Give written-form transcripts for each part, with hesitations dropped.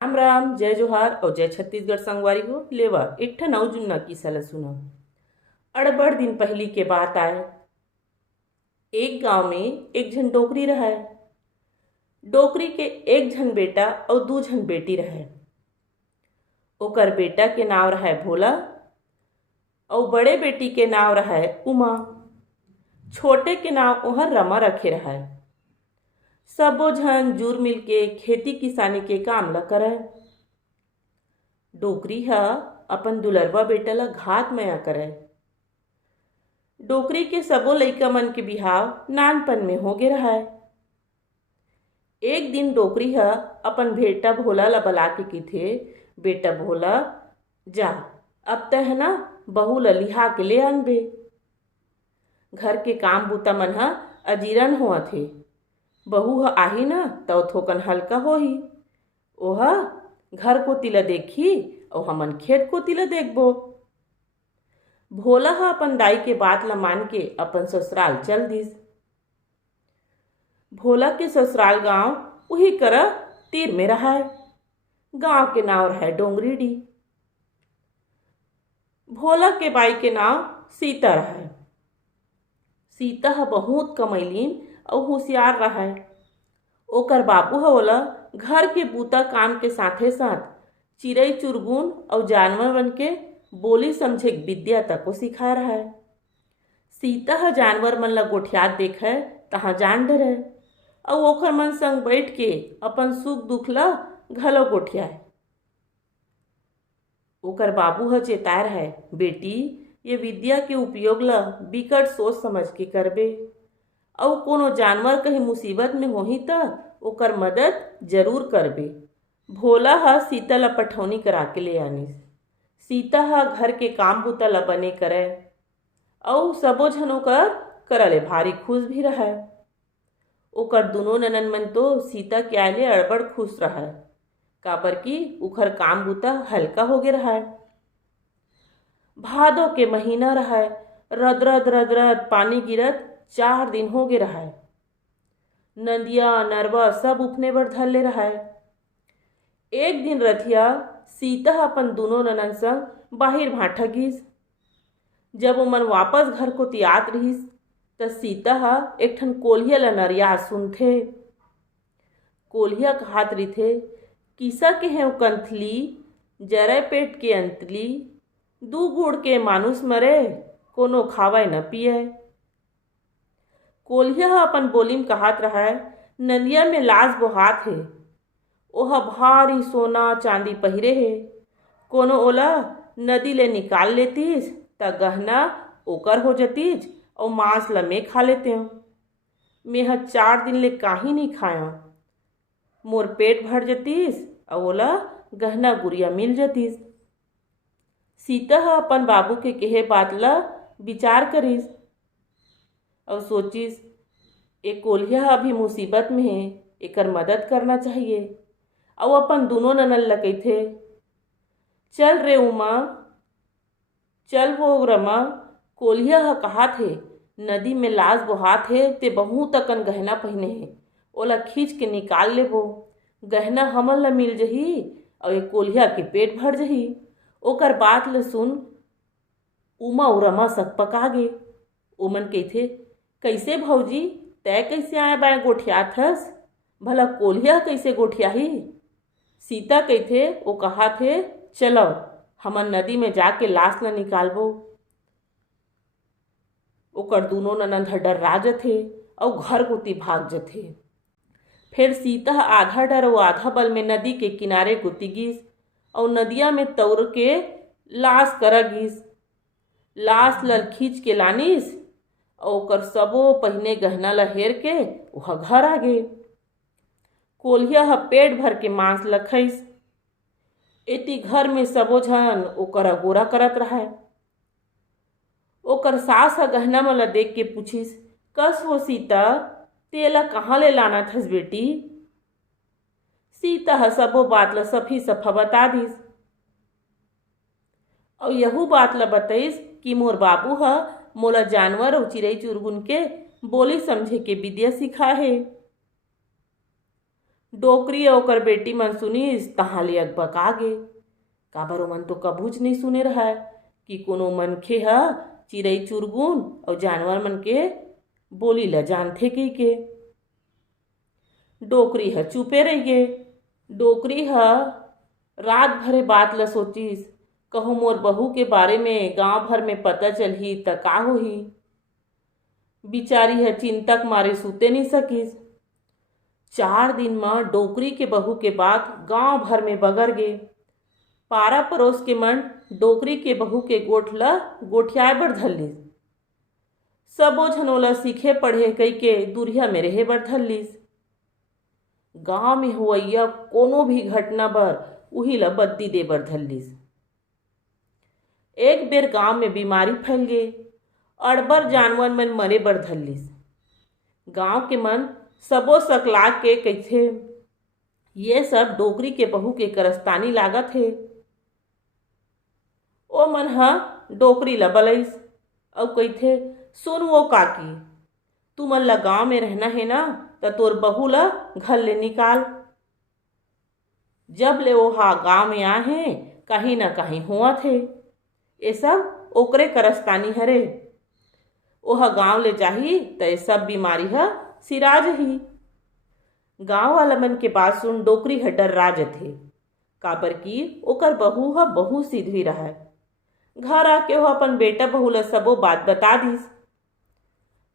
राम राम, जय जोहार और जय छत्तीसगढ़ संगवारी हो। लेवा एक ठन अउ जुन्ना किस्सा ल सुना। अड़बड़ दिन पहली के बात आए। एक गांव में एक झन डोकरी रहे। डोकरी के एक झन बेटा और दू झन बेटी रहे। ओकर बेटा के नाव रहे भोला और बड़े बेटी के नाव रहे उमा। छोटे के नाव ओहर रमा रखे रहे। सबो झन जुर मिल के खेती किसानी के काम ल करय। डोकरी ह अपन दुलरवा बेटा ल घात मया करय। डोकरी के सबो लइका मन के बिहाव नानपन में होगे रहय। एक दिन डोकरी ह अपन बेटा भोला ल बला के कहिथे, बेटा भोला जा, अब तय है ना बहू ल लिहा के ले आनबे। घर के काम बूता मन ह अजीरन होवत हे। बहू ह आही न तव थोकन हल्का होही। ओहा घर कोती ल देखी और हमन खेत कोती ल देखबो। भोला ह अपन दाई के बात ल मान के अपन ससुराल चल दिस। भोला के ससुराल गांव उही करा तीर में रहा। गांव के नाव रहा डोंगरीडी। भोला के बाई के नाव सीता रहा। सीता ह बहुत कमैलीन और होशियार रहा। ओकर बाबू ह ओला घर के बूता काम के साथे साथ चिड़ई चुरगुन और जानवर मन के बोली समझे विद्या तको सिखाए रहा। सीता ह जानवर मन ल गोठियात देखे तहाँ जान डरे और ओखर मन संग बैठ के अपन सुख दुख ल घलो गोठियाए। ओकर बाबू ह चेताए रहे, बेटी ये विद्या के उपयोग ल बिकट सोच समझ के करबे और कोनो जानवर कहीं मुसीबत में होही त ओकर मदद जरूर करबे। भोला ह सीता ल पठौनी करा के ले आनिस। सीता ह घर के काम बूता ल बने करे और सबो झन ओकर करले भारी खुश भी रहे। ओकर दोनों ननन मन तो सीता के आए ले अड़बड़ खुश रहे, काबर कि उखर काम बूता हल्का होगे रहा। भादो के महीना रहा। रदरद रदरद पानी गिरत 4 दिन होगे रहा। नदिया नरवा सब उफने बर धर ले रहा। एक दिन रथिया सीता अपन दोनों ननन संग बाहिर भाठा गिस। जब ओमन वापस घर को तियात रहिस त सीता ह एक ठन कोल्हिया ल नरिया सुनथे। कोल्हिया कहात रहिथे, किसा के हेव कंथली, जरय पेट के अंतली, दू गुड़ के मानुस मरे, कोनो खावय न पिए। कोल्हिया ह अपन बोली में कहात रहा, नदिया में लाश बोहात हे। ओहा भारी सोना चांदी पहिरे हे। कोनो ओला नदी ले निकाल लेतीस त गहना ओकर हो जतीज और मांस ल मैं खा लेते। मैं 4 दिन ले काही नहीं खाया। मोर पेट भर जतीस और ओला गहना गुड़िया मिल जतीस। सीता ह अपन बाबू के कहे बात ल विचार करिस और सोचिस, ए कोल्हिया अभी मुसीबत में है, एकर मदद करना चाहिए। और अपन दोनों ननन ल कहिथे, चल रे उमा, चल वो रमा, कोल्हिया ह कहात हे नदी में लाश बोहात हे ते बहुत अकन गहना पहिने हे, ओला खींच के निकाल लेबो। गहना हमन ल मिल जही और ये कोल्हिया के पेट भर जही। ओकर बात ल सुन उमा और रमा सकपका गे। ओमन कहिथे, कैसे भौजी तय कैसे आए बाय गोठियात हस, भला कोल्हिया कैसे गोठियाही। सीता कहिथे, ओ कहा थे चलो हमन नदी में जाके लाश ल निकालबो। ओकर दोनों ननद डर्रा जथे और घर कोती भाग जथे। फिर सीता आधा डर और आधा बल में नदी के किनारे गुती गिस और नदिया में तौर के लाश करा गिस। लाश ल खींच के लानिस और ओकर सबो पहिने गहना ल हेर के वह घर आ गे। कोल्हिया ह पेट भर के मांस ल खइस। एती घर में सबो झन ओकर अगोरा करत रहा। ओकर सास ह गहना मन ल देख के पूछिस, कस हो सीता, तेला कहाँ ले लाना थस बेटी। सीता ह सबो बात ल सफी सफा बता दिस और यहू बात ल बताइस कि मोर बाबू ह मोला जानवर और चिड़ई चुरगुन के बोली समझे के विद्या सिखा है। डोकरी अउ ओकर बेटी मन सुनिस तहाँ ले अकबका गे। काबर ओमन तो कभूच नहीं सुने रहय कि कोनो मनखे ह चिरई चुरगुन अउ जानवर मन के बोली ल जानथे कहिके। डोकरी ह चुपे रहिगे। डोकरी ह रात भरे बात ल सोचिस, कहूँ मोर बहू के बारे में गांव भर में पता चलही त का होही। बिचारी ह चिंतक मारे सुते नहीं सकिस। 4 दिन म डोकरी के बहू के बात गांव भर में बगर गे। पारा पड़ोस के मन डोकरी के बहू के गोठ ल गोठियाए बर धरलिस। सबो झन ओला सीखे पढ़े कहिके दुरिहा में रहे बर धरलिस। गांव में होवइया कोनो भी घटना बर उही ल बत्ती दे बर धरलिस। एक बेर गांव में बीमारी फैल गे, अड़बर जानवर मन मरे बर धरलिस। गांव के मन सबो सकला के कहिथे ये सब डोकरी के बहू के करस्तानी लागत हे। ओ मन ह डोकरी ल बलइस अउ कहिथे सुन वो काकी, तू मन ल गांव में रहना है ना त तोर बहू ल घर ले निकाल। जब ले ओहा गांव में आए हैं कहीं ना कहीं होवत हे। ये सब ओकरे करस्तानी हरे। ओहा गांव ले जाही त ये सब बीमारी ह सिरा जही। गांव वाला मन के बात सुन डोकरी ह डर्रा जथे, काबर कि ओकर बहू ह बहुत सिधवी रहय। घर आके वो अपन बेटा बहू ल सबो बात बता दिस।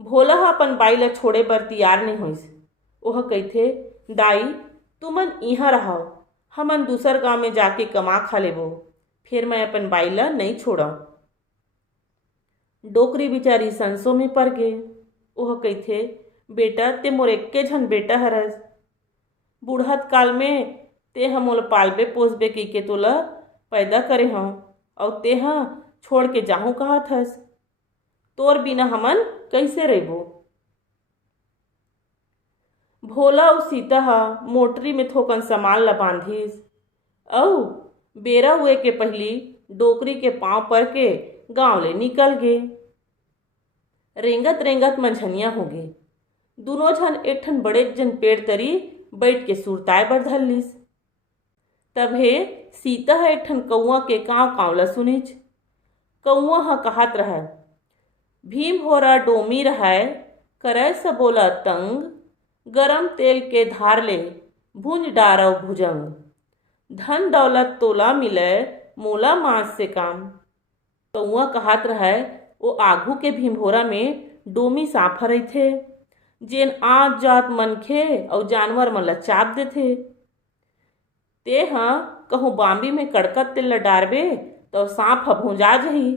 भोला ह अपन बाई ल छोड़े बर तियार नहीं होइस। ओह कहिथे दाई तुमन इहाँ रहो, हमन दूसर गांव में जाके कमा खा लेबो, फिर मैं अपन बाई ल नहीं छोड़व। डोकरी बिचारी संसो में पड़ गे। ओह कहिथे बेटा ते मोर एक्के झन बेटा हरस। बुढ़त काल में ते ह मोला पालबे पोसबे कहिके तोला पैदा करे हव अउ ते ह छोड़ के जाहूँ कहत हस। तोर बिना हमन कैसे रहिबो। भोला अउ सीता ह मोटरी में थोकन सामान ल बांधिस अउ बेरा हुए के पहिली डोकरी के पांव पर के गांव ले निकल गे। रेंगत रेंगत मंझनिया होगे। दोनों झन एक ठन बड़े जन पेड़ तरी बैठ के सुरताए बर धरलिस। तभे सीता ह एक ठन कौआ के कांव कांव ल सुनिच। कौआ ह कहत रहय भीम होरा डोमी रहय, करय सबोला तंग, गरम तेल के धार ले भुंज डारव भुजंग, धन दौलत तोला मिलय मोला मांस से काम। कौआ कहत रहय ओ आघू के भीमभोरा में डोमी सांप रहिथे, जेन आत जात मनखे अउ जानवर मन ल चाप देथे। ते ह कहूँ बांबी में कड़कत तेल ल डारबे तो सांप ह भुंजा जही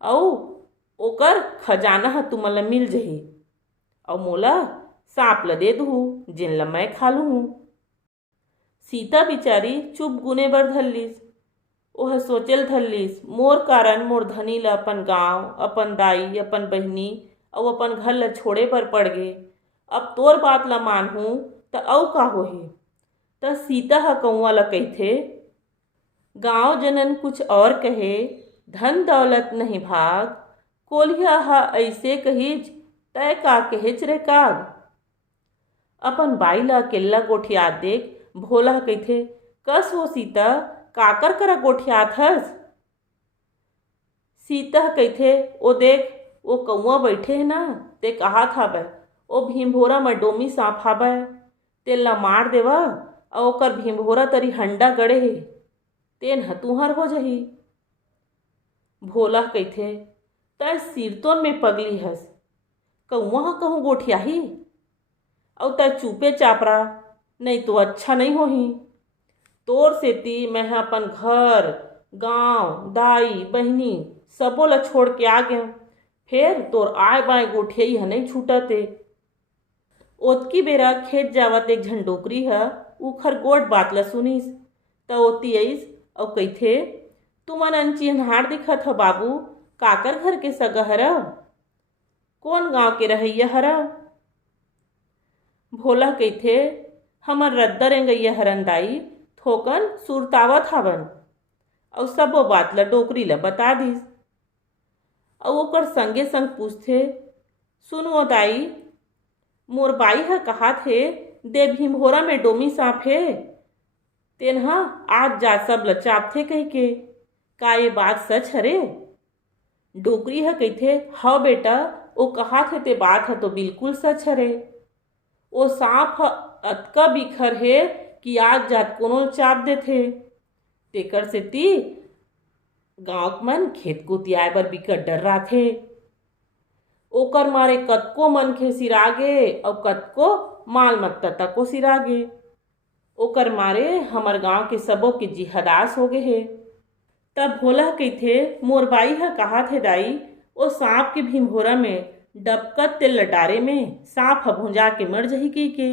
अउ ओकर खजाना ह तुमन ल मिल जही अउ मोला सांप ल दे दुहू जेन ल मैं खा लूँ। सीता बिचारी चुप गुने बर धरलिस। ओह सोचल धरलिस मोर कारण मोर धनी ल अपन गांव, अपन दाई, अपन बहिनी अउ अपन घर ल छोड़े बर पड़ गे। अब तोर बात ल मानहूँ त अउ का होही। त सीता ह कौआ ल कहिथे गांव जनन कुछ और कहे, धन दौलत नहीं भाग, कोलिया ह ऐसे कहिच तय का कहेच रे काग। अपन बाई ल अकेल्ला गोठियात देख भोला ह कहिथे कस हो सीता, काकर करा गोठियात हस। सीता ह कहिथे ओ देख ओ कौआ बैठे है ना, ते कहत हवय ओ भीमभोरा म डोमी सांप हवय, तेन ल मार देवा अउ ओकर भीमभोरा तरी हंडा गड़े हे, तेन ह तुंहर हो जही। भोला कहिथे तै सिरतोन में पगली हस, कौआ ह कहूँ गोठियाही अउ तै चुपे चापरा, नहीं तो अच्छा नहीं होही। तोर सेती मैं ह अपन घर, गांव, दाई, बहिनी सबो ल छोड़ के आ गए, फिर तोर आय बाय गोठियाई ह नहीं छूटते। ओतकी बेरा खेत जावत एक झन डोकरी ह उखर गोट बात ल सुनिस त ओती आइस अउ कहिथे तुमन अनचिन्हार दिखत ह बाबू, काकर घर के सगा हरव, कोन गांव के रहइया हरव। भोला कहिथे हमन रद्दा रेंगइया हरन दाई, थोकन सुरतावत हवन अउ सबो बात ल डोकरी ल बता दिस। अउ ओकर संगे संग पूछथे सुन वो दाई, मोर बाई ह कहत हे दे भीमभोरा में डोमी सांप है, तेनहा आज जा सब ल चापथे कही के। का ये बात सच हरे? डोकरी ह कहिथे, हाँ बेटा, ओ कहा थे ते बात ह तो बिल्कुल सच हरे। ओ सांप ह अतका बिखर है कि आज जात कोनो चाप देथे। तेकर सेती गाँव मन खेत कोतियाए बर बिकट डर राथे। ओकर मारे कतको मनखे सिरागे अउ कतको माल मत्ता तको सिरागे। ओकर मारे हमर गांव के सबो के जी हदास होगे हे। तब भोला कहिथे, मोर बाई ह कहा थे दाई, ओ सांप के भीमभोरा में डबकत तेल लटारे में सांप ह भुंजा के मर जही कही के।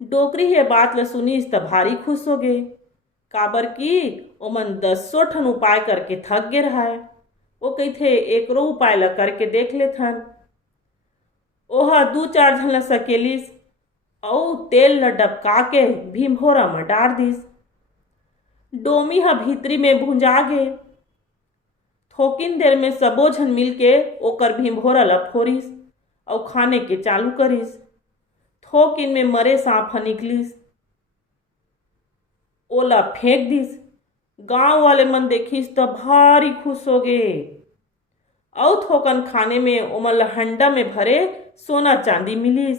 डोकरी ये बात ल सुनिस त भारी खुश होगे, काबर की ओमन 10 ठन उपाय करके थक गे रहाय। ओ कहिथे एकरो उपाय ल करके देख लेथन। ओहा 2-4 झन ल सकेलिस अउ तेल ल डबका के भीमभोरा में डार दिस। डोमी ह भीतरी में भुंजा गे। थोकिन देर में सबो झन मिलके ओकर भीमभोरा ल फोरिस अउ खाने के चालू करिस। थोकिन में मरे सांप ह निकलिस, ओला फेंक दिस। गांव वाले मन देखिस तो भारी खुश हो गे। अउ थोकन खाने में ओमन ल हंडा में भरे सोना चांदी मिलिस।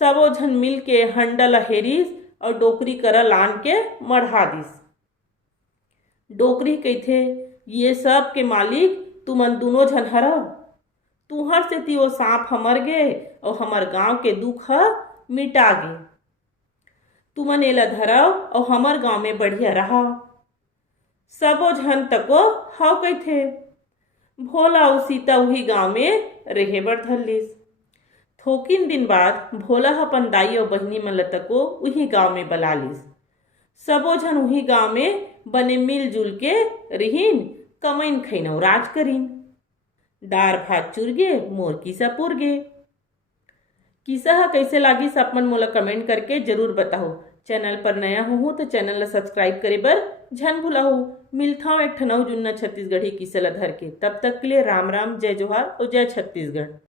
सबो झन मिल के हंडा ल हेरिस और डोकरी करा लान के मढ़ा दिस। डोकरी कहिथे, ये सब के मालिक तुमन दोनों झन हरव। तुहर सेती ओ सांप ह मर गे और हमर गांव के दुख ह मिटा गे। तुमन एला धरव और हमर गांव में बढ़िया रहा। सबो झन तको हव कहिथे। भोला और सीता उही गांव में रहे बर धर लिस। थोकिन दिन बाद भोला ह अपन दाई और बहिनी मन ल तको उही गांव में बला लिस। सबो झन उही गांव में बने मिलजुल के रहिन, कमैन खैन अउ राज करिन। दार भात चुरगे मोर किस्सा पुरगे। किस्सा ह कैसे लागिस आप मन मोला कमेंट करके जरूर बताओ। चैनल पर नया हो तो चैनल ला सब्सक्राइब करे बर झन भुलाओ। मिलथाओ एक ठन अउ जुन्ना छत्तीसगढ़ी किस्सा ला धर के। तब तक के लिए राम राम, जय जोहार और जय छत्तीसगढ़।